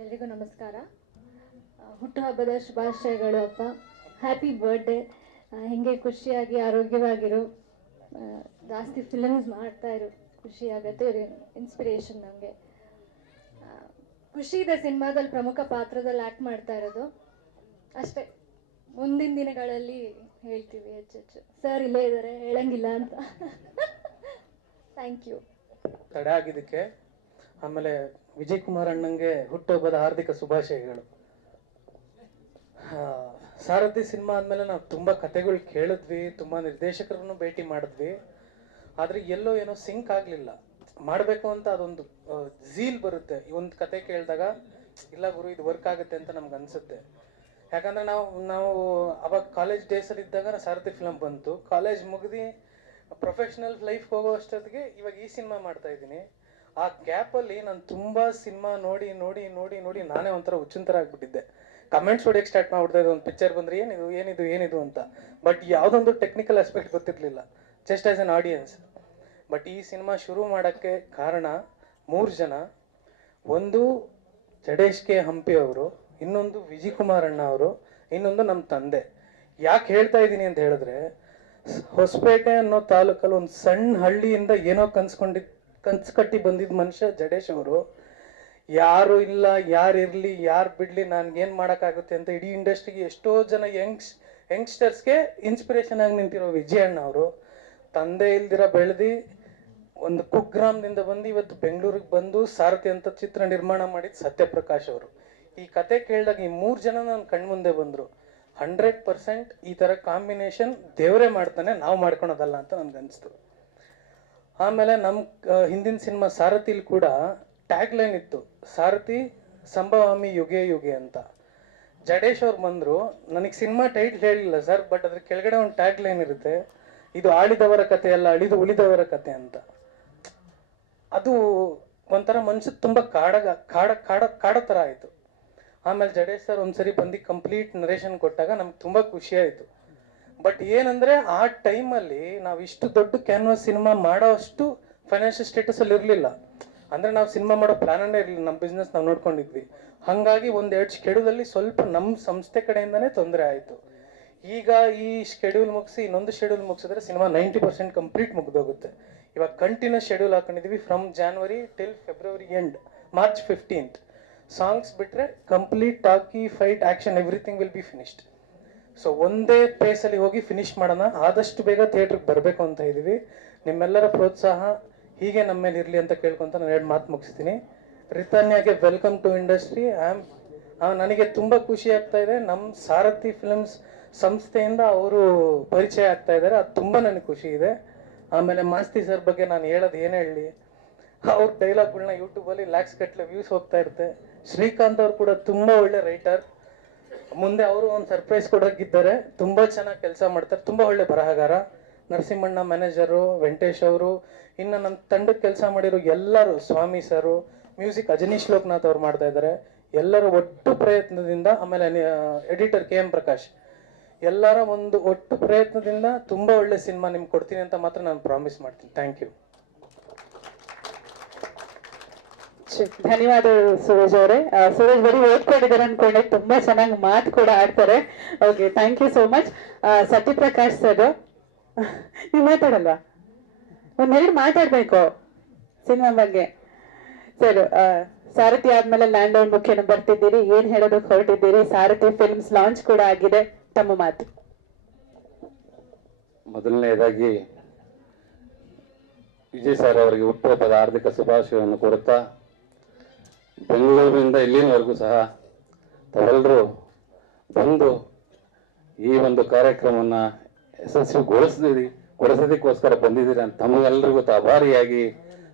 ಎಲ್ರಿಗೂ ನಮಸ್ಕಾರ. ಹುಟ್ಟುಹಬ್ಬದ ಶುಭಾಶಯಗಳು ಅಪ್ಪ. Happy birthday. ಹೀಗೆ ಖುಷಿಯಾಗಿ ಆರೋಗ್ಯವಾಗಿರು, ಜಾಸ್ತಿ ಫಿಲ್ಮ್ಸ್ ಮಾಡ್ತಾ ಇರು, ಖುಷಿಯಾಗತ್ತೆ. ಇನ್ಸ್ಪಿರೇಷನ್ ನನಗೆ. ಖುಷಿ ಇದೆ ಸಿನಿಮಾದಲ್ಲಿ ಪ್ರಮುಖ ಪಾತ್ರದಲ್ಲಿ ಆ್ಯಕ್ಟ್ ಮಾಡ್ತಾ ಇರೋದು. ಅಷ್ಟೇ, ಮುಂದಿನ ದಿನಗಳಲ್ಲಿ ಹೇಳ್ತೀವಿ ಹೆಚ್ಚೆಚ್ಚು. ಸರ್ ಇಲ್ಲೇ ಇದ್ದಾರೆ, ಹೇಳಂಗಿಲ್ಲ ಅಂತ. Thank you. ತಡ ಆಗಿದ್ದಕ್ಕೆ. ಆಮೇಲೆ ವಿಜಯ್ ಕುಮಾರ್ ಅಣ್ಣಂಗೆ ಹುಟ್ಟುಹಬ್ಬದ ಹಾರ್ದಿಕ ಶುಭಾಶಯಗಳು. ಸಾರಥಿ ಸಿನಿಮಾ ಆದಮೇಲೆ ನಾವು ತುಂಬ ಕತೆಗಳು ಕೇಳಿದ್ವಿ, ತುಂಬ ನಿರ್ದೇಶಕರನ್ನು ಭೇಟಿ ಮಾಡಿದ್ವಿ. ಆದರೆ ಎಲ್ಲೋ ಏನೋ ಸಿಂಕ್ ಆಗಲಿಲ್ಲ. ಮಾಡಬೇಕು ಅಂತ ಅದೊಂದು ಝೀಲ್ ಬರುತ್ತೆ. ಈ ಒಂದು ಕತೆ ಕೇಳಿದಾಗ ಇಲ್ಲ ಗುರು ಇದು ವರ್ಕ್ ಆಗುತ್ತೆ ಅಂತ ನಮ್ಗೆ ಅನಿಸುತ್ತೆ. ಯಾಕಂದರೆ ನಾವು ಅವಾಗ ಕಾಲೇಜ್ ಡೇಸಲ್ಲಿ ಇದ್ದಾಗ ಸಾರಥಿ ಫಿಲಮ್ ಬಂತು. ಕಾಲೇಜ್ ಮುಗಿದು ಪ್ರೊಫೆಷ್ನಲ್ ಲೈಫ್ಗೆ ಹೋಗೋ ಅಷ್ಟೊತ್ತಿಗೆ ಇವಾಗ ಈ ಸಿನಿಮಾ ಮಾಡ್ತಾ ಇದ್ದೀನಿ. ಆ ಗ್ಯಾಪಲ್ಲಿ ನಾನು ತುಂಬ ಸಿನಿಮಾ ನೋಡಿ ನೋಡಿ ನೋಡಿ ನೋಡಿ ನಾನೇ ಒಂಥರ ಹುಚ್ಚುಂತರ ಆಗಿಬಿಟ್ಟಿದ್ದೆ. ಕಮೆಂಟ್ಸ್ ಹೊಡಿಯೋಕ್ಕೆ ಸ್ಟಾರ್ಟ್ ಮಾಡ್ಬಿಡ್ತಾ ಇದ್ದೆ. ಒಂದು ಪಿಕ್ಚರ್ ಬಂದರೆ ಏನಿದು ಏನಿದು ಏನಿದು ಅಂತ. ಬಟ್ ಯಾವುದೊಂದು ಟೆಕ್ನಿಕಲ್ ಆಸ್ಪೆಕ್ಟ್ ಗೊತ್ತಿರಲಿಲ್ಲ, just as an audience. But ಈ ಸಿನಿಮಾ ಶುರು ಮಾಡೋಕ್ಕೆ ಕಾರಣ 3 ಜನ. ಒಂದು ಜಡೇಶ್ ಕೆ ಹಂಪಿ ಅವರು, ಇನ್ನೊಂದು ವಿಜಯ್ ಕುಮಾರ್ ಅಣ್ಣ ಅವರು, ಇನ್ನೊಂದು ನಮ್ಮ ತಂದೆ. ಯಾಕೆ ಹೇಳ್ತಾ ಇದ್ದೀನಿ ಅಂತ ಹೇಳಿದ್ರೆ, ಹೊಸಪೇಟೆ ಅನ್ನೋ ತಾಲೂಕಲ್ಲಿ ಒಂದು ಸಣ್ಣ ಹಳ್ಳಿಯಿಂದ ಏನೋ ಕನ್ಸು ಕಟ್ಟಿ ಬಂದಿದ್ದ ಮನುಷ್ಯ ಜಡೇಶ್ ಅವರು. ಯಾರು ಇಲ್ಲ, ಯಾರು ಇರಲಿ, ಯಾರು ಬಿಡಲಿ, ನನಗೇನು ಮಾಡೋಕ್ಕಾಗುತ್ತೆ ಅಂತ ಇಡೀ ಇಂಡಸ್ಟ್ರಿಗೆ ಎಷ್ಟೋ ಜನ ಯಂಗ್ಸ್ಟರ್ಸ್ಗೆ ಇನ್ಸ್ಪಿರೇಷನ್ ಆಗಿ ನಿಂತಿರೋ ವಿಜಯ್ ಅಣ್ಣ ಅವರು. ತಂದೆ ಇಲ್ದಿರ ಬೆಳೆದು ಒಂದು ಕುಗ್ರಾಮದಿಂದ ಬಂದು ಇವತ್ತು ಬೆಂಗಳೂರಿಗೆ ಬಂದು ಸಾರಥಿ ಅಂತ ಚಿತ್ರ ನಿರ್ಮಾಣ ಮಾಡಿದ ಸತ್ಯಪ್ರಕಾಶ್ ಅವರು. ಈ ಕತೆ ಕೇಳಿದಾಗ ಈ 3 ಜನ ನನ್ನ ಕಣ್ಮುಂದೆ ಬಂದರು. 100% ಈ ಥರ ಕಾಂಬಿನೇಷನ್ ದೇವರೇ ಮಾಡ್ತಾನೆ, ನಾವು ಮಾಡ್ಕೊಳೋದಲ್ಲ ಅಂತ ನನಗನ್ನಿಸ್ತು. ಆಮೇಲೆ ನಮ್ಮ ಹಿಂದಿನ ಸಿನಿಮಾ ಸಾರಥಿಲಿ ಕೂಡ ಟ್ಯಾಗ್ ಲೈನ್ ಇತ್ತು, ಸಾರಥಿ ಸಂಭವಾಮಿ ಯುಗೆ ಯುಗೆ ಅಂತ. ಜಡೇಶ್ ಅವ್ರು ಬಂದರು, ನನಗೆ ಸಿನಿಮಾ ಟೈಟ್ಲ್ ಹೇಳಿಲ್ಲ ಸರ್, ಬಟ್ ಅದ್ರ ಕೆಳಗಡೆ ಒಂದು ಟ್ಯಾಗ್ ಲೈನ್ ಇರುತ್ತೆ, ಇದು ಆಳಿದವರ ಕತೆ ಅಲ್ಲ, ಅಳಿದು ಉಳಿದವರ ಕತೆ ಅಂತ. ಅದು ಒಂಥರ ಮನ್ಸಿಗೆ ತುಂಬ ಕಾಡೋ ಥರ ಆಯಿತು. ಆಮೇಲೆ ಜಡೇಶ್ ಸರ್ ಒಂದ್ಸರಿ ಬಂದು ಕಂಪ್ಲೀಟ್ ನರೇಷನ್ ಕೊಟ್ಟಾಗ ನಮ್ಗೆ ತುಂಬ ಖುಷಿಯಾಯಿತು. ಬಟ್ ಏನಂದರೆ ಆ ಟೈಮಲ್ಲಿ ನಾವು ಇಷ್ಟು ದೊಡ್ಡ ಕ್ಯಾನ್ವಾಸ್ ಸಿನಿಮಾ ಮಾಡೋ ಅಷ್ಟು ಫೈನಾನ್ಷಿಯಲ್ ಸ್ಟೇಟಸಲ್ಲಿ ಇರಲಿಲ್ಲ. ಅಂದರೆ ನಾವು ಸಿನಿಮಾ ಮಾಡೋ ಪ್ಲ್ಯಾನನ್ನೇ ಇರಲಿಲ್ಲ, ನಮ್ಮ ಬಿಸ್ನೆಸ್ ನಾವು ನೋಡ್ಕೊಂಡಿದ್ವಿ. ಹಾಗಾಗಿ 1-2 ಶೆಡ್ಯೂಲಲ್ಲಿ ಸ್ವಲ್ಪ ನಮ್ಮ ಸಂಸ್ಥೆ ಕಡೆಯಿಂದನೇ ತೊಂದರೆ ಆಯಿತು. ಈಗ ಈ ಶೆಡ್ಯೂಲ್ ಮುಗಿಸಿ ಇನ್ನೊಂದು ಶೆಡ್ಯೂಲ್ ಮುಗಿಸಿದ್ರೆ ಸಿನಿಮಾ 90% ಕಂಪ್ಲೀಟ್ ಮುಗಿದೋಗುತ್ತೆ. ಇವಾಗ ಕಂಟಿನ್ಯೂಸ್ ಶೆಡ್ಯೂಲ್ ಹಾಕೊಂಡಿದ್ದೀವಿ from January till February end, March 15th. Songs ಬಿಟ್ಟರೆ complete talkie, fight, action everything will be finished. So ಒಂದೇ ಪೇಸಲ್ಲಿ ಹೋಗಿ ಫಿನಿಶ್ ಮಾಡೋಣ. ಆದಷ್ಟು ಬೇಗ ಥಿಯೇಟ್ರಿಗೆ ಬರಬೇಕು ಅಂತ ಇದ್ದೀವಿ. ನಿಮ್ಮೆಲ್ಲರ ಪ್ರೋತ್ಸಾಹ ಹೀಗೆ ನಮ್ಮ ಮೇಲೆ ಇರಲಿ ಅಂತ ಕೇಳ್ಕೊತ ನಾನು 2 ಮಾತು ಮುಗಿಸ್ತೀನಿ. ರಿತಾನ್ಯಾಗೆ ವೆಲ್ಕಮ್ ಟು ಇಂಡಸ್ಟ್ರಿ. ನನಗೆ ತುಂಬ ಖುಷಿ ಆಗ್ತಾ ಇದೆ. ನಮ್ಮ ಸಾರಥಿ ಫಿಲ್ಮ್ಸ್ ಸಂಸ್ಥೆಯಿಂದ ಅವರು ಪರಿಚಯ ಆಗ್ತಾ ಇದ್ದಾರೆ, ಅದು ತುಂಬ ನನಗೆ ಖುಷಿ ಇದೆ. ಆಮೇಲೆ ಮಾಸ್ತಿ ಸರ್ ಬಗ್ಗೆ ನಾನು ಹೇಳೋದು ಏನು ಹೇಳಲಿ, ಅವ್ರ ಡೈಲಾಗ್ಗಳನ್ನ ಯೂಟ್ಯೂಬಲ್ಲಿ ಲ್ಯಾಕ್ಸ್ ಗಟ್ಟಲೆ ವ್ಯೂಸ್ ಹೋಗ್ತಾ ಇರುತ್ತೆ. ಶ್ರೀಕಾಂತ್ ಅವ್ರು ಕೂಡ ತುಂಬ ಒಳ್ಳೆ ರೈಟರ್. ಮುಂದೆ ಅವರು ಒಂದು ಸರ್ಪ್ರೈಸ್ ಕೊಡೋಕ್ಕಿದ್ದಾರೆ. ತುಂಬ ಚೆನ್ನಾಗಿ ಕೆಲಸ ಮಾಡ್ತಾರೆ, ತುಂಬ ಒಳ್ಳೆ ಬರಹಗಾರ. ನರಸಿಂಹಣ್ಣ ಮ್ಯಾನೇಜರು, ವೆಂಕಟೇಶ್ ಅವರು, ಇನ್ನು ನಮ್ಮ ತಂಡಕ್ಕೆ ಕೆಲಸ ಮಾಡಿರೋ ಎಲ್ಲರೂ, ಸ್ವಾಮಿ ಸರು, ಮ್ಯೂಸಿಕ್ ಅಜನೀಶ್ ಲೋಕನಾಥ್ ಅವ್ರು ಮಾಡ್ತಾ ಇದ್ದಾರೆ. ಎಲ್ಲರ ಒಟ್ಟು ಪ್ರಯತ್ನದಿಂದ, ಆಮೇಲೆ ಎಡಿಟರ್ KM ಪ್ರಕಾಶ್, ಎಲ್ಲರ ಒಂದು ಒಟ್ಟು ಪ್ರಯತ್ನದಿಂದ ತುಂಬ ಒಳ್ಳೆ ಸಿನಿಮಾ ನಿಮ್ಗೆ ಕೊಡ್ತೀನಿ ಅಂತ ಮಾತ್ರ ನಾನು ಪ್ರಾಮಿಸ್ ಮಾಡ್ತೀನಿ. Thank you. ಧನ್ಯವಾದಗಳು ಸುರೇಶ್ ಅವರೇ. ಸುರೇಶ್ ಬರೀ ಓದ್ಕೊಂಡಿದ್ದಾರೆ ಅನ್ಕೊಂಡೆ, ತುಂಬಾ ಚೆನ್ನಾಗಿ ಮಾತು ಕೂಡ ಆಡ್ತಾರೆ. Okay, thank you so much. Satyaprakash sir, ನೀವು ಮಾತಾಡಲ್ವಾ? 1-2 ಮಾತಾಡ್ಬೇಕು ಸಿನಿಮಾ ಬಗ್ಗೆ. ಸರ್, ಸಾರಥಿ ಆದ್ಮೇಲೆ ಲ್ಯಾಂಡ್ ಔಟ್ ಮುಖ್ಯನ ಬರ್ತಿದ್ದೀರಿ, ಏನ್ ಹೇಳೋದಕ್ಕೆ ಹೊರಟಿದ್ದೀರಿ? ಸಾರಥಿ ಫಿಲ್ಮ್ಸ್ ಲಾಂಚ್ ಕೂಡ ಆಗಿದೆ, ತಮ್ಮ ಮಾತು. ಮೊದಲನೇದಾಗಿ ವಿಜಯ್ ಸರ್ ಅವರಿಗೆ ಹುಟ್ಟುಹಬ್ಬದ ಹಾರ್ದಿಕ ಶುಭಾಶಯವನ್ನು ಕೋರುತ್ತಾ, ಬೆಂಗಳೂರಿನಿಂದ ಇಲ್ಲಿನವರೆಗೂ ಸಹ ತಾವೆಲ್ಲರೂ ಬಂದು ಈ ಒಂದು ಕಾರ್ಯಕ್ರಮವನ್ನು ಯಶಸ್ವಿಗೊಳಿಸೋದಕ್ಕೋಸ್ಕರ ಬಂದಿದ್ದೀರಿ ಅಂತ ತಮಗೆಲ್ಲರಿಗೂ ಆಭಾರಿಯಾಗಿ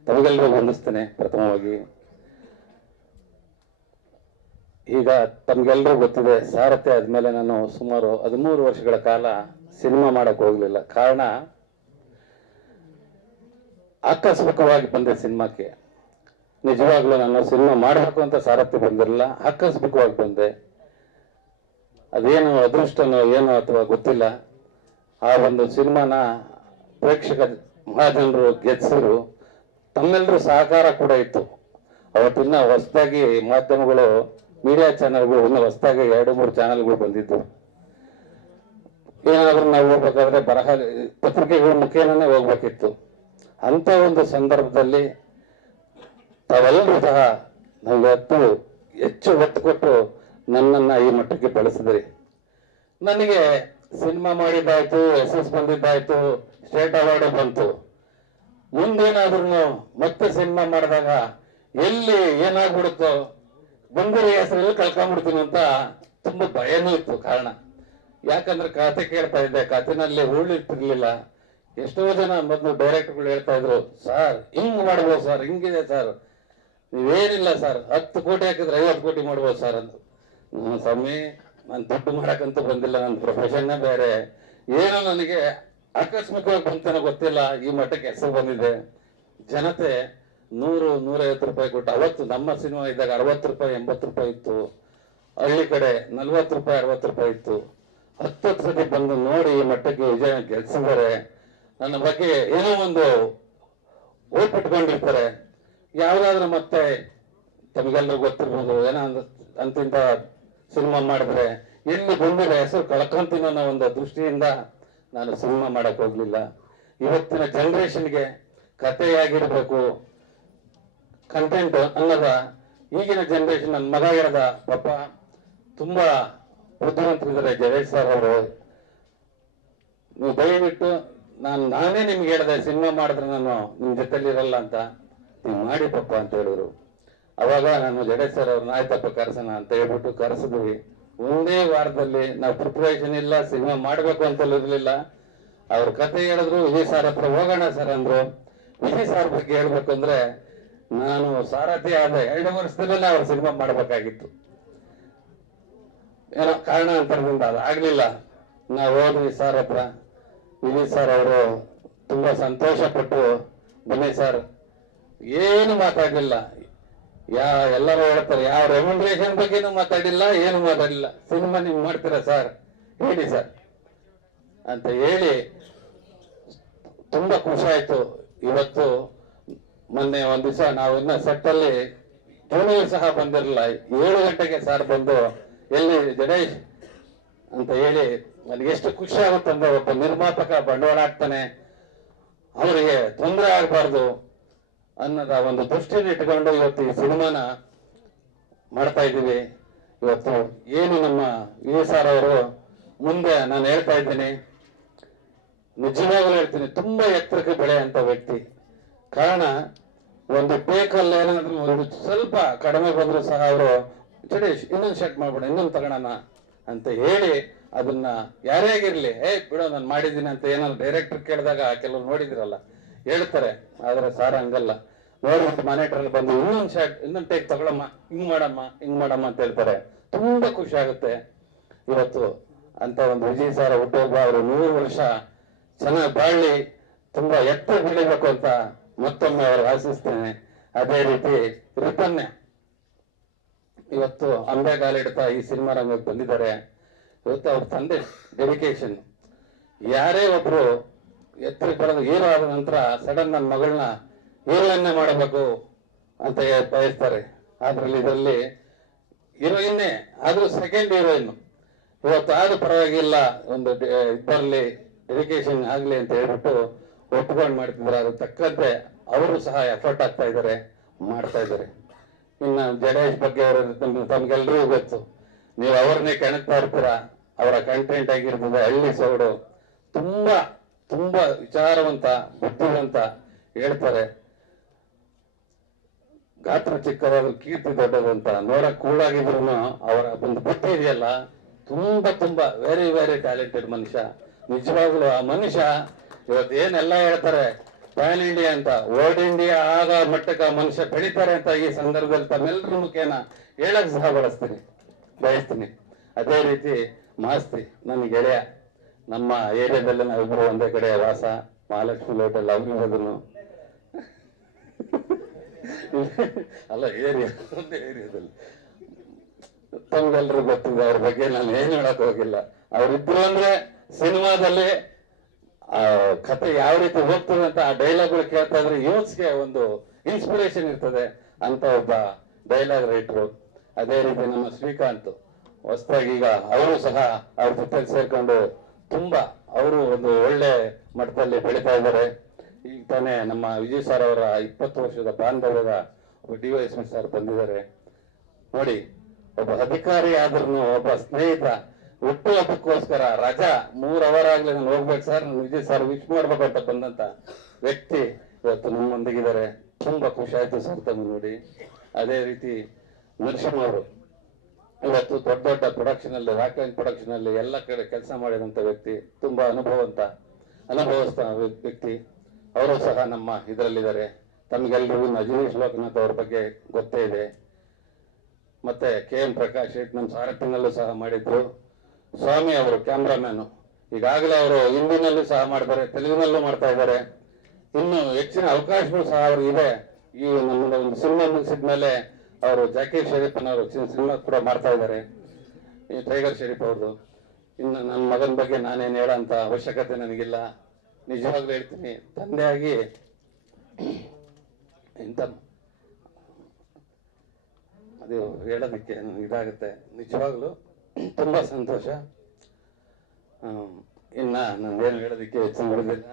ತಮಗೆಲ್ಲರಿಗೂ ವಂದಿಸ್ತೇನೆ. ಪ್ರಥಮವಾಗಿ ಈಗ ತಮಗೆಲ್ಲರೂ ಗೊತ್ತಿದೆ, ಸಾರಥಿ ಆದಮೇಲೆ ನಾನು ಸುಮಾರು 13 ವರ್ಷಗಳ ಕಾಲ ಸಿನಿಮಾ ಮಾಡಕ್ಕೆ ಹೋಗಲಿಲ್ಲ. ಕಾರಣ, ಆಕಸ್ಮಿಕವಾಗಿ ಬಂದೆ ಸಿನಿಮಾಕ್ಕೆ. ನಿಜವಾಗ್ಲೂ ನಾನು ಸಿನಿಮಾ ಮಾಡಬೇಕು ಅಂತ ಸಾರಥಿ ಬಂದಿರಲಿಲ್ಲ, ಆಕಸ್ಮಿಕವಾಗಿ ಬಂದೆ. ಅದೇನು ಅದೃಷ್ಟನೋ ಏನೋ ಅಥವಾ ಗೊತ್ತಿಲ್ಲ, ಆ ಒಂದು ಸಿನಿಮಾನ ಪ್ರೇಕ್ಷಕ ಮಹಾಜನರು ಗೆದ್ಸಿದ್ರು. ತಮ್ಮೆಲ್ಲರೂ ಸಹಕಾರ ಕೂಡ ಇತ್ತು. ಅವತ್ತಿನ್ನ ಹೊಸದಾಗಿ ಮಾಧ್ಯಮಗಳು, ಮೀಡಿಯಾ ಚಾನೆಲ್ಗಳು ಇನ್ನು ಹೊಸದಾಗಿ 2-3 ಚಾನೆಲ್ಗಳು ಬಂದಿದ್ದು. ಏನಾದ್ರೂ ನಾವು ಹೋಗ್ಬೇಕಾದ್ರೆ ಬರಹ ಪತ್ರಿಕೆಗಳ ಮುಖೇನನೇ ಹೋಗ್ಬೇಕಿತ್ತು. ಅಂತ ಒಂದು ಸಂದರ್ಭದಲ್ಲಿ ತಾವೆಲ್ಲರೂ ಸಹ ನಾವು ಹೆಚ್ಚು ಒತ್ತು ಕೊಟ್ಟು ನನ್ನನ್ನು ಈ ಮಟ್ಟಕ್ಕೆ ಬೆಳೆಸಿದ್ರಿ. ನನಗೆ ಸಿನಿಮಾ ಮಾಡಿದ್ದಾಯ್ತು, SS ಬಂದಿದ್ದಾಯ್ತು, ಸ್ಟೇಟ್ ಅವಾರ್ಡ್ ಬಂತು. ಮುಂದೇನಾದ್ರೂ ಮತ್ತೆ ಸಿನಿಮಾ ಮಾಡಿದಾಗ ಎಲ್ಲಿ ಏನಾಗ್ಬಿಡುತ್ತೋ, ಬಂದಿರೋ ಹೆಸರಲ್ಲಿ ಕಳ್ಕೊಂಡ್ಬಿಡ್ತೀನಿ ಅಂತ ತುಂಬಾ ಭಯನೂ ಇತ್ತು. ಕಾರಣ ಯಾಕಂದ್ರೆ ಕತೆ ಕೇಳ್ತಾ ಇದ್ದೆ, ಕತೆನಲ್ಲಿ ಉಳಿರ್ತಿರ್ಲಿಲ್ಲ. ಎಷ್ಟೋ ಜನ ಮೊದಲು ಡೈರೆಕ್ಟರ್ಗಳು ಹೇಳ್ತಾ ಇದ್ರು, ಸರ್ ಹಿಂಗ್ ಮಾಡ್ಬೋದು ಸರ್, ಹಿಂಗಿದೆ ಸರ್, ನೀವೇನಿಲ್ಲ ಸರ್, 10 ಕೋಟಿ ಹಾಕಿದ್ರೆ 50 ಕೋಟಿ ಮಾಡ್ಬೋದು ಸರ್ ಅಂತ. ಸ್ವಾಮಿ, ನಾನು ದುಡ್ಡು ಮಾಡಕ್ಕಂತೂ ಬಂದಿಲ್ಲ, ನನ್ನ ಪ್ರೊಫೆಷನ್ನೇ ಬೇರೆ. ಏನೋ ನನಗೆ ಆಕಸ್ಮಿಕವಾಗಿ ಬಂತೇನೋ ಗೊತ್ತಿಲ್ಲ, ಈ ಮಟ್ಟಕ್ಕೆ ಹೆಸರು ಬಂದಿದೆ. ಜನತೆ 100-150 ರೂಪಾಯಿ ಕೊಟ್ಟು, ಅವತ್ತು ನಮ್ಮ ಸಿನಿಮಾ ಇದ್ದಾಗ 60 ರೂಪಾಯಿ 80 ರೂಪಾಯಿ ಇತ್ತು. ಹಳ್ಳಿ ಕಡೆ 40 ರೂಪಾಯಿ 60 ರೂಪಾಯಿ ಇತ್ತು. 10 ಸತಿ ಬಂದು ನೋಡಿ ಈ ಮಟ್ಟಕ್ಕೆ ವಿಜಯ ಗೆಲ್ಸಿದ್ದಾರೆ. ನನ್ನ ಬಗ್ಗೆ ಏನೋ ಒಂದು ಓಟ್ಬಿಟ್ಕೊಂಡಿರ್ತಾರೆ. ಯಾವ್ದಾದ್ರು ಮತ್ತೆ ತಮಗೆಲ್ಲರೂ ಗೊತ್ತಿರ್ಬೋದು, ಏನೋ ಅಂತಿಂತ ಸಿನಿಮಾ ಮಾಡಿದ್ರೆ ಎಲ್ಲಿ ಬಂದಿರೋ ಹೆಸರು ಕಳ್ಕೊಂತೀನೋ ಅನ್ನೋ ಒಂದು ದೃಷ್ಟಿಯಿಂದ ನಾನು ಸಿನಿಮಾ ಮಾಡಕ್ ಹೋಗ್ಲಿಲ್ಲ. ಇವತ್ತಿನ ಜನರೇಷನ್ಗೆ ಕಥೆಯಾಗಿರ್ಬೇಕು, ಕಂಟೆಂಟ್ ಅನ್ನೋದ ಈಗಿನ ಜನರೇಷನ್. ನನ್ನ ಮಗ ಹೇಳ್ದ, ಪಾಪ ತುಂಬಾ ಬುದ್ಧಿವಂತರಿದ್ದಾರೆ ಜಡೇಶ್ ಸರ್ ಅವರು, ನೀವು ದಯವಿಟ್ಟು ನಾನೇ ನಿಮ್ಗೆ ಹೇಳಿದೆ ಸಿನಿಮಾ ಮಾಡಿದ್ರೆ ನಾನು ನಿಮ್ ಜೊತೆಲಿ ಇರಲ್ಲ ಅಂತ, ನೀವು ಮಾಡಿ ಪಪ್ಪ ಅಂತ ಹೇಳಿದ್ರು. ಅವಾಗ ನಾನು ಜಡೇಶ್ ಸರ್ ಅವ್ರನ್ನ ಆಯ್ತಪ್ಪ ಕರ್ಸೋಣ ಅಂತ ಹೇಳ್ಬಿಟ್ಟು ಕರೆಸಿದ್ವಿ. ಒಂದೇ ವಾರದಲ್ಲಿ ನಾವು ಪ್ರಿಪರೇಷನ್ ಇಲ್ಲ, ಸಿನಿಮಾ ಮಾಡ್ಬೇಕು ಅಂತ ಇರ್ಲಿಲ್ಲ. ಅವ್ರ ಕತೆ ಹೇಳಿದ್ರು, ವಿಜಯ್ ಸರ್ ಹತ್ರ ಹೋಗೋಣ ಸರ್ ಅಂದ್ರು. ವಿಜಯ್ ಸರ್ ಬಗ್ಗೆ ಹೇಳ್ಬೇಕಂದ್ರೆ ನಾನು ಸಾರಥಿ ಆದ 2 ವರ್ಷದಲ್ಲೇ ಅವ್ರ ಸಿನಿಮಾ ಮಾಡ್ಬೇಕಾಗಿತ್ತು. ಏನೋ ಕಾರಣಾಂತರದಿಂದ ಅದು ಆಗ್ಲಿಲ್ಲ. ನಾವು ಹೋದ್ವಿ ಸರ್ ಹತ್ರ. ವಿಜಯ್ ಸರ್ ಅವರು ತುಂಬಾ ಸಂತೋಷ ಪಟ್ಟು, ಬನ್ನಿ ಸರ್, ಏನು ಮಾತಾಡ್ಲಿಲ್ಲ. ಎಲ್ಲರೂ ಹೇಳ್ತಾರೆ, ಯಾವ ರೆಮ್ಯುನರೇಷನ್ ಬಗ್ಗೆನೂ ಮಾತಾಡಿಲ್ಲ, ಏನು ಮಾತಾಡಿಲ್ಲ. ಸಿನಿಮಾ ನೀವು ಮಾಡ್ತೀರಾ ಸರ್, ಹೇಳಿ ಸರ್ ಅಂತ ಹೇಳಿ ತುಂಬಾ ಖುಷಿ ಆಯ್ತು. ಇವತ್ತು ಮೊನ್ನೆ ಒಂದ್ ದಿವಸ ನಾವು ಇನ್ನ ಸೆಟ್ ಅಲ್ಲಿ ಜೂನಿಯರ್ ಸಹ ಬಂದಿರಲಿಲ್ಲ. 7 ಗಂಟೆಗೆ ಸರ್ ಬಂದು, ಎಲ್ಲಿ ಜಡೇಶ್ ಅಂತ ಹೇಳಿ, ನನಗೆ ಎಷ್ಟು ಖುಷಿ ಆಗುತ್ತಂದ್ರೆ, ಒಬ್ಬ ನಿರ್ಮಾಪಕ ಬಂಡವಾಳ ಹಾಕ್ತಾನೆ, ಅವರಿಗೆ ತೊಂದರೆ ಆಗಬಾರ್ದು ಅನ್ನೋದ ಒಂದು ದೃಷ್ಟಿನ ಇಟ್ಕೊಂಡು ಇವತ್ತು ಈ ಸಿನಿಮಾನ ಮಾಡ್ತಾ ಇದ್ದೀವಿ. ಇವತ್ತು ಏನು ನಮ್ಮ ವಿಜಯ್ ಸರ್ ಅವರು ಮುಂದೆ ನಾನು ಹೇಳ್ತಾ ಇದ್ದೀನಿ, ನಿಜವಾಗ್ಲೂ ಹೇಳ್ತೀನಿ, ತುಂಬಾ ಎತ್ತರಕ್ಕೆ ಬೆಳೆಯುವಂತ ವ್ಯಕ್ತಿ. ಕಾರಣ ಒಂದು ಟೇಕಲ್ಲಿ ಏನಾದ್ರು ಒಂದು ಸ್ವಲ್ಪ ಕಡಿಮೆ ಬಂದ್ರು ಸಹ ಅವರು, ಜಡೇಶ್ ಇನ್ನೊಂದು ಶರ್ಟ್ ಮಾಡ್ಬೇಡ, ಇನ್ನೊಂದು ತಗೋಣ ಅಂತ ಹೇಳಿ ಅದನ್ನ ಯಾರೇ ಆಗಿರ್ಲಿ, ಬಿಡೋ ನಾನು ಮಾಡಿದ್ದೀನಿ ಅಂತ ಏನಾದ್ರು ಡೈರೆಕ್ಟರ್ ಕೇಳಿದಾಗ ಕೆಲವ್ರು ನೋಡಿದಿರಲ್ಲ ಹೇಳ್ತಾರೆ. ಆದ್ರೆ ಸಾರ್ ಹಂಗಲ್ಲ, ನೋಡ್ಬಿಟ್ಟು ಮಾನಿಟರ್ ಬಂದು ಇನ್ನೊಂದು ಶರ್ಟ್ ಇನ್ನೊಂದು ಟೇಕ್ ತಗೊಳಮ್ಮ, ಹಿಂಗ್ ಮಾಡಮ್ಮ ಅಂತ ಹೇಳ್ತಾರೆ. ತುಂಬಾ ಖುಷಿ ಆಗುತ್ತೆ. ಇವತ್ತು ಅಂತ ಒಂದು ವಿಜಯ್ ಸರ್ ಹುಟ್ಟುಹಬ್ಬ, ಅವರು 100 ವರ್ಷ ಚೆನ್ನಾಗಿ ಬಾಳಿ ತುಂಬಾ ಎತ್ತರ ಬೆಳಿಬೇಕು ಅಂತ ಮತ್ತೊಮ್ಮೆ ಅವರು ಆಶಿಸ್ತೇನೆ. ಅದೇ ರೀತಿ ರಿಪನ್ಯ ಇವತ್ತು ಅಂಬೆಗಾಲಿಡ್ತಾ ಈ ಸಿನಿಮಾ ರಂಗಕ್ಕೆ ಬಂದಿದ್ದಾರೆ. ಇವತ್ತು ಅವ್ರ ತಂದೆ ಡೆಡಿಕೇಶನ್. ಯಾರೇ ಒಬ್ರು ಎತ್ತರಕ್ಕೆ ಬರೋದು ಹೀರೋ ಆದ ನಂತರ ಸಡನ್ ನನ್ನ ಮಗಳನ್ನ ಹೀರೋಯಿನ್ನೇ ಮಾಡಬೇಕು ಅಂತ ಬಯಸ್ತಾರೆ. ಅದ್ರಲ್ಲಿ ಇದರಲ್ಲಿ ಹೀರೋಯಿನ್ನೇ ಆದ್ರೂ ಸೆಕೆಂಡ್ ಹೀರೋಯಿನ್. ಇವತ್ತು ಆದ್ರೂ ಪರವಾಗಿಲ್ಲ, ಒಂದು ಇಬ್ಬರಲ್ಲಿ ಡೆಡಿಕೇಶನ್ ಆಗ್ಲಿ ಅಂತ ಹೇಳ್ಬಿಟ್ಟು ಒಪ್ಕೊಂಡು ಮಾಡ್ತಿದ್ದಾರೆ. ಅದ್ರ ತಕ್ಕಂತೆ ಅವರು ಸಹ ಎಫರ್ಟ್ ಆಗ್ತಾ ಇದ್ದಾರೆ, ಮಾಡ್ತಾ ಇದ್ದಾರೆ. ಇನ್ನು ಜಡೇಶ್ ಬಗ್ಗೆ ತಮ್ಗೆಲ್ರಿಗೂ ಗೊತ್ತು, ನೀವು ಅವ್ರನ್ನೇ ಕೆಣಕ್ತಾ ಇರ್ತೀರಾ. ಅವರ ಕಂಟೆಂಟ್ ಆಗಿರ್ತದೆ ಹಳ್ಳಿ ಸೊಗಡು, ತುಂಬಾ ತುಂಬಾ ವಿಚಾರವಂತ, ಬುದ್ಧಿವಂತ, ಹೇಳ್ತಾರೆ. ಗಾತ್ರ ಚಿಕ್ಕದಾದ್ರು ಕೀರ್ತಿ ದೊಡ್ಡದು ಅಂತ. ನೋಡಕ್ ಕೂಡಾಗಿದ್ರು ಅವರ ಒಂದು ಬುದ್ಧಿ ಇದೆಯಲ್ಲ, ತುಂಬಾ ವೆರಿ ವೆರಿ ಟ್ಯಾಲೆಂಟೆಡ್ ಮನುಷ್ಯ. ನಿಜವಾಗ್ಲು ಆ ಮನುಷ್ಯ ಇವತ್ತು ಏನೆಲ್ಲ ಹೇಳ್ತಾರೆ ಪ್ಯಾನ್ ಇಂಡಿಯಾ ಅಂತ, ವರ್ಲ್ಡ್ ಇಂಡಿಯಾ ಆಗ ಮಟ್ಟಕ್ಕೆ ಆ ಮನುಷ್ಯ ಬೆಳಿತಾರೆ ಅಂತ ಈ ಸಂದರ್ಭದಲ್ಲಿ ತಮ್ಮೆಲ್ಲರ ಮುಖೇನ ಹೇಳಕ್ ಸಹ ಬಯಸ್ತೀನಿ. ಅದೇ ರೀತಿ ಮಾಸ್ತಿ ನನ್ನ ಗೆಳೆಯ, ನಮ್ಮ ಏರಿಯಾದಲ್ಲಿ ನಾವಿಬ್ರು ಒಂದೇ ಕಡೆ ವಾಸ, ಮಹಾಲಕ್ಷ್ಮಿ ಹೋಟೆಲ್ ಅವ್ರಿರೋದನ್ನು ಅಲ್ಲ ಒಂದೇ ಏರಿಯಾದಲ್ಲಿ. ತಮ್ಗೆಲ್ರಿಗೂ ಗೊತ್ತಿದೆ ಅವ್ರ ಬಗ್ಗೆ ನಾನು ಏನ್ ಹೇಳಕ್ ಹೋಗಿಲ್ಲ. ಅವ್ರಿಬ್ರು ಅಂದ್ರೆ ಸಿನಿಮಾದಲ್ಲಿ ಆ ಕತೆ ಯಾವ ರೀತಿ ಹೋಗ್ತದೆ ಅಂತ ಆ ಡೈಲಾಗ್ಗಳು ಕೇಳ್ತಾ ಇದ್ರೆ ಯೂತ್ಸ್ಗೆ ಒಂದು ಇನ್ಸ್ಪಿರೇಷನ್ ಇರ್ತದೆ. ಅಂತ ಒಬ್ಬ ಡೈಲಾಗ್ ರೈಟರು. ಅದೇ ರೀತಿ ನಮ್ಮ ಶ್ರೀಕಾಂತ್ ಹೊಸದಾಗಿ ಈಗ ಅವರು ಸಹ ಅವ್ರ ಜೊತೆ ಸೇರ್ಕೊಂಡು ತುಂಬಾ ಅವರು ಒಂದು ಒಳ್ಳೆ ಮಟ್ಟದಲ್ಲಿ ಬೆಳೀತಾ ಇದ್ದಾರೆ. ಈಗ ತಾನೇ ನಮ್ಮ ವಿಜಯ್ ಸರ್ ಅವರ 20 ವರ್ಷದ ಬಾಂಧವ್ಯದ DYSP ಸರ್ ಬಂದಿದ್ದಾರೆ. ನೋಡಿ, ಒಬ್ಬ ಅಧಿಕಾರಿ ಆದ್ರೂ ಒಬ್ಬ ಸ್ನೇಹಿತ ಹುಟ್ಟು ಹಬ್ಬಕ್ಕೋಸ್ಕರ ರಜಾ 3 ಅವರ್ ಆಗ್ಲಿ ನಾನು ಹೋಗ್ಬೇಕು ಸರ್, ನಾನು ವಿಜಯ್ ಸರ್ ವಿಶ್ ಮಾಡ್ಬೇಕು ಅಂತ ಬಂದಂತ ವ್ಯಕ್ತಿ ಇವತ್ತು ನಮ್ಮೊಂದಿಗಿದ್ದಾರೆ. ತುಂಬಾ ಖುಷಿ ಆಯ್ತು ಸರ್ ತಮ್ಮ ನೋಡಿ. ಅದೇ ರೀತಿ ನರಸಿಂಹ ಅವರು ಇವತ್ತು ದೊಡ್ಡ ದೊಡ್ಡ ಪ್ರೊಡಕ್ಷನ್ ಅಲ್ಲಿ, ರಾಕ್ಲೈನ್ ಪ್ರೊಡಕ್ಷನ್ ಅಲ್ಲಿ ಎಲ್ಲ ಕಡೆ ಕೆಲಸ ಮಾಡಿದಂತ ವ್ಯಕ್ತಿ, ತುಂಬಾ ಅನುಭವಸ್ಥ ವ್ಯಕ್ತಿ. ಅವರು ಸಹ ನಮ್ಮ ಇದರಲ್ಲಿದ್ದಾರೆ. ತಮಗೆಲ್ಲರಿಗೂ ಅಜನೀಶ್ ಲೋಕನಾಥ್ ಅವ್ರ ಬಗ್ಗೆ ಗೊತ್ತೇ ಇದೆ. ಮತ್ತೆ KM ಪ್ರಕಾಶ್ ನಮ್ಮ ಸಾರಥ್ಯನಲ್ಲೂ ಸಹ ಮಾಡಿದ್ರು. ಸ್ವಾಮಿ ಅವರು ಕ್ಯಾಮ್ರಾಮ್ಯಾನು, ಈಗಾಗಲೇ ಅವರು ಹಿಂದಿನಲ್ಲೂ ಸಹ ಮಾಡ್ತಾರೆ, ತೆಲುಗಿನಲ್ಲೂ ಮಾಡ್ತಾ ಇದ್ದಾರೆ. ಇನ್ನು ಹೆಚ್ಚಿನ ಅವಕಾಶಗಳು ಸಹ ಅವರು ಇದೆ. ಈ ನಮ್ಮ ಒಂದು ಸಿನಿಮಾ ಮುಗಿಸಿದ ಮೇಲೆ ಅವರು ಜಾಕೀರ್ ಶರೀಫ್ನವರು ಸಿನಿಮಾ ಕೂಡ ಮಾಡ್ತಾ ಇದ್ದಾರೆ, ಈ ಟೈಗರ್ ಶರೀಫ್ ಅವ್ರದ್ದು. ಇನ್ನು ನನ್ನ ಮಗನ ಬಗ್ಗೆ ನಾನೇನು ಹೇಳೋಂಥ ಅವಶ್ಯಕತೆ ನನಗಿಲ್ಲ. ನಿಜವಾಗ್ಲೂ ಹೇಳ್ತೀನಿ, ತಂದೆಯಾಗಿ ಇಂಥ ಅದು ಹೇಳೋದಕ್ಕೆ ಇದಾಗುತ್ತೆ. ನಿಜವಾಗ್ಲೂ ತುಂಬಾ ಸಂತೋಷ. ಇನ್ನ ನಂದೇನು ಹೇಳೋದಕ್ಕೆ ಹೆಚ್ಚು ಬರೋದಿಲ್ಲ.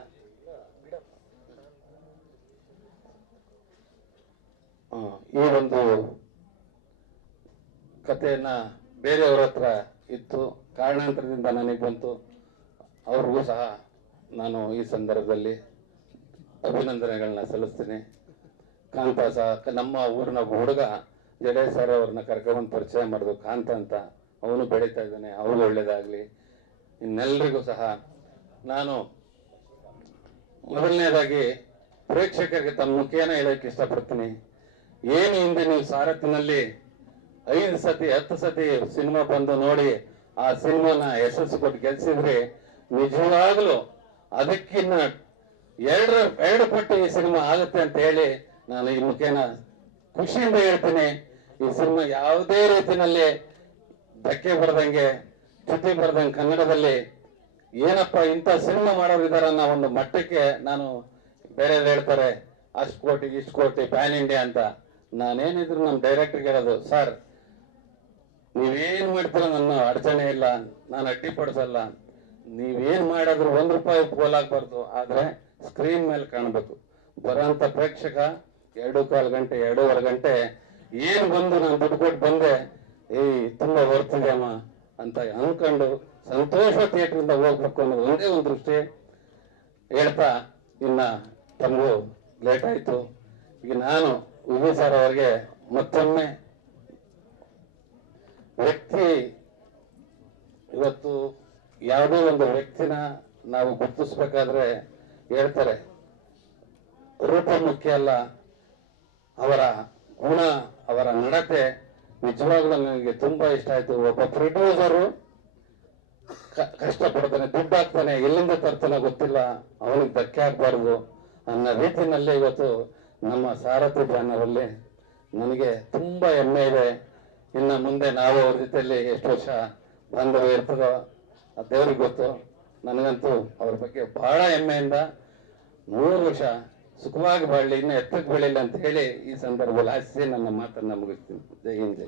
ಈ ಒಂದು ಕಥೆಯನ್ನ ಬೇರೆಯವ್ರ ಹತ್ರ ಇತ್ತು, ಕಾರಣಾಂತರದಿಂದ ನನಗೆ ಬಂತು. ಅವ್ರಿಗೂ ಸಹ ನಾನು ಈ ಸಂದರ್ಭದಲ್ಲಿ ಅಭಿನಂದನೆಗಳನ್ನ ಸಲ್ಲಿಸ್ತೀನಿ. ಕಾಂತ ಸಹ ನಮ್ಮ ಊರಿನ ಹುಡುಗ ಜಡೇ ಸರ್ ಅವ್ರನ್ನ ಕರ್ಕೊಂಡ್ಬಂದು ಪರಿಚಯ ಮಾಡಿದ್ರು, ಕಾಂತ ಅಂತ. ಅವನು ಬೆಳೀತಾ ಇದ್ದಾನೆ, ಅವ್ರಿಗೂ ಒಳ್ಳೇದಾಗ್ಲಿ. ಇನ್ನೆಲ್ಲರಿಗೂ ಸಹ ನಾನು ಮೊದಲನೇದಾಗಿ ಪ್ರೇಕ್ಷಕರಿಗೆ ತಮ್ಮ ಮುಖೇನ ಹೇಳಕ್ಕೆ ಇಷ್ಟಪಡ್ತೀನಿ. ಏನು ಹಿಂದೆ ನೀವು ಸಾರಥಿನಲ್ಲಿ 5 ಸತಿ 10 ಸತಿ ಸಿನಿಮಾ ಬಂದು ನೋಡಿ ಆ ಸಿನಿಮಾನ ಯಶಸ್ಸು ಕೊಟ್ಟು ಗೆಲ್ಸಿದ್ರಿ, ನಿಜವಾಗ್ಲೂ ಅದಕ್ಕಿನ್ನ 2 ಪಟ್ಟು ಈ ಸಿನಿಮಾ ಆಗುತ್ತೆ ಅಂತ ಹೇಳಿ ನಾನು ಈ ಮುಖೇನ ಖುಷಿಯಿಂದ ಹೇಳ್ತೀನಿ. ಈ ಸಿನಿಮಾ ಯಾವುದೇ ರೀತಿನಲ್ಲಿ ಧಕ್ಕೆ ಬರದಂಗೆ, ಚ್ಯುತಿ ಬರದಂಗೆ ಕನ್ನಡದಲ್ಲಿ ಏನಪ್ಪ ಇಂಥ ಸಿನಿಮಾ ಮಾಡೋರಿದಾರ ಅನ್ನೋ ಒಂದು ಮಟ್ಟಕ್ಕೆ ನಾನು, ಬೇರೆ ಹೇಳ್ತಾರೆ ಅಷ್ಟು ಕೋಟಿ ಇಷ್ಟು ಕೋಟಿ ಪ್ಯಾನ್ ಇಂಡಿಯಾ ಅಂತ. ನಾನೇನಿದ್ರು ನಮ್ಮ ಡೈರೆಕ್ಟರ್ಗೆ ಹೇಳೋದು, ಸರ್ ನೀವೇನ್ ಮಾಡ್ತೀರ ನನ್ನ ಅಡಚಣೆ ಇಲ್ಲ, ನಾನು ಅಡ್ಡಿಪಡಿಸಲ್ಲ. ನೀವೇನ್ ಮಾಡಿದ್ರು 1 ರೂಪಾಯಿ ಪೋಲಾಗಬಾರ್ದು, ಆದ್ರೆ ಸ್ಕ್ರೀನ್ ಮೇಲೆ ಕಾಣಬೇಕು. ಬರೋಂಥ ಪ್ರೇಕ್ಷಕ 2.25 ಗಂಟೆ 2.5 ಗಂಟೆ ಏನ್ ಬಂದು ನಾನು ದುಡ್ಡು ಕೊಟ್ಟು ಬಂದೆ, ತುಂಬಾ ಬರ್ತಿದ್ಯಮ್ಮ ಅಂತ ಅನ್ಕೊಂಡು ಸಂತೋಷ ಥಿಯೇಟ್ರಿಂದ ಹೋಗ್ಬೇಕು ಅನ್ನೋದು ಒಂದೇ ಒಂದು ದೃಷ್ಟಿ ಹೇಳ್ತಾ, ಇನ್ನ ತಮಗೂ ಲೇಟ್ ಆಯ್ತು. ಈಗ ನಾನು ವಿಜಯ್ ಸರ್ ಅವರಿಗೆ ಮತ್ತೊಮ್ಮೆ, ವ್ಯಕ್ತಿ ಇವತ್ತು ಯಾವುದೋ ಒಂದು ವ್ಯಕ್ತಿನ ನಾವು ಗುರುತಿಸ್ಬೇಕಾದ್ರೆ ಹೇಳ್ತಾರೆ, ರೂಪ ಮುಖ್ಯ ಅಲ್ಲ, ಅವರ ಗುಣ, ಅವರ ನಡತೆ. ನಿಜವಾಗ್ಲೂ ನನಗೆ ತುಂಬಾ ಇಷ್ಟ ಆಯ್ತು. ಒಬ್ಬ ಪ್ರೊಡ್ಯೂಸರು ಕಷ್ಟಪಡ್ತಾನೆ, ದುಡ್ಡು ಹಾಕ್ತಾನೆ, ಎಲ್ಲಿಂದ ತರ್ತಾನೆ ಗೊತ್ತಿಲ್ಲ, ಅವನಿಗೆ ಧಕ್ಕೆ ಆಗ್ಬಾರ್ದು ಅನ್ನೋ ರೀತಿನಲ್ಲಿ ಇವತ್ತು ನಮ್ಮ ಸಾರಥಿ ಬ್ಯಾನರ್ ಅಲ್ಲಿ ನನಗೆ ತುಂಬಾ ಹೆಮ್ಮೆ ಇದೆ. ಇನ್ನು ಮುಂದೆ ನಾವು ಅವ್ರ ಜೊತೆಯಲ್ಲಿ ಎಷ್ಟು ವರ್ಷ ಬಾಂಧವ್ಯ ಇರ್ತದೋ ದೇವ್ರಿಗೆ ಗೊತ್ತು. ನನಗಂತೂ ಅವ್ರ ಬಗ್ಗೆ ಬಹಳ ಹೆಮ್ಮೆಯಿಂದ 100 ವರ್ಷ ಸುಖವಾಗಿ ಬಾಳಲಿ, ಇನ್ನು ಎತ್ತಕ್ಕೆ ಬೆಳಿಲ್ಲ ಅಂತ ಹೇಳಿ ಈ ಸಂದರ್ಭದಲ್ಲಿ ಆಶಿಸಿ ನನ್ನ ಮಾತನ್ನ ಮುಗಿಸ್ತೀನಿ. ಜೈ ಹಿಂದ್.